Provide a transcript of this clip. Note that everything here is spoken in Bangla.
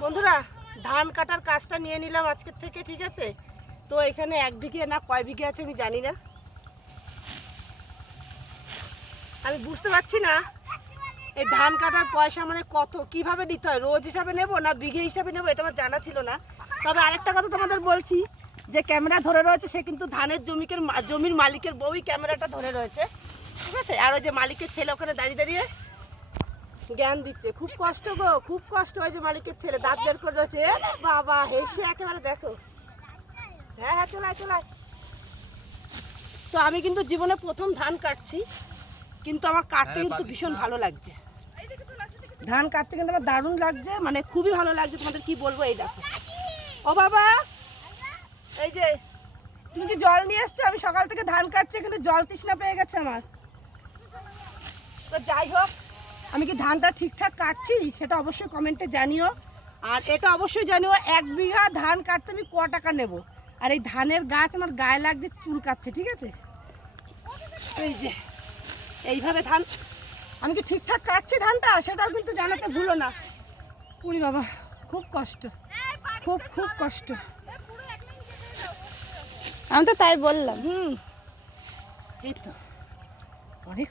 বন্ধুরা, ধান কাটার কাজটা নিয়ে নিলাম আজকের থেকে, ঠিক আছে? তো এখানে 1 বিঘে না কয় বিঘে আছে আমি জানি না, আমি বুঝতে পারছি না এই ধান কাটার পয়সা মানে কত, কিভাবে নিতে হয়, রোজ হিসাবে নেব না বিঘে হিসাবে নেব, এটা আমার জানা ছিল না। তবে আরেকটা কথা তোমাদের বলছি, যে ক্যামেরা ধরে রয়েছে সে কিন্তু ধানের জমির মালিকের বউই ক্যামেরাটা ধরে রয়েছে, ঠিক আছে? আর ওই যে মালিকের ছেলে ওখানে দাঁড়িয়ে দাঁড়িয়ে জ্ঞান দিচ্ছে। খুব কষ্ট গো, খুব কষ্ট। ওই যে মালিকের ছেলে দাঁত বের করে রয়েছে, বাবা হেসে একেবারে দেখো। হ্যাঁ হ্যাঁ, চলায় চলায়। তো আমি কিন্তু জীবনে প্রথম ধান কাটছি, কিন্তু আমার কাটতে কিন্তু ভীষণ ভালো লাগছে। ধান কাটতে কিন্তু আমার দারুণ লাগছে, মানে খুবই ভালো লাগছে। তোমাদের কি বলবো, এই দেখো। ও বাবা, এই যে তুমি কি জল নিয়ে এসছো? আমি সকাল থেকে ধান কাটছি, কিন্তু জল তৃষ্ণা পেয়ে গেছে আমার। তো যাই হোক, আমি কি ধানটা ঠিকঠাক কাটছি সেটা অবশ্যই কমেন্টে জানিও। আর এটা অবশ্যই জানিও 1 বিঘা ধান কাটতে আমি ক টাকা নেব। আর এই ধানের গাছ আমার গায়ে লাগছে, চুল কাটছে, ঠিক আছে? এই যে এইভাবে ধান আমি কি ঠিকঠাক কাটছি ধানটা সেটাও কিন্তু জানাতে ভুলো না। পুরি বাবা, খুব কষ্ট, খুব খুব কষ্ট। আমি তো তাই বললাম। এই তো অনেক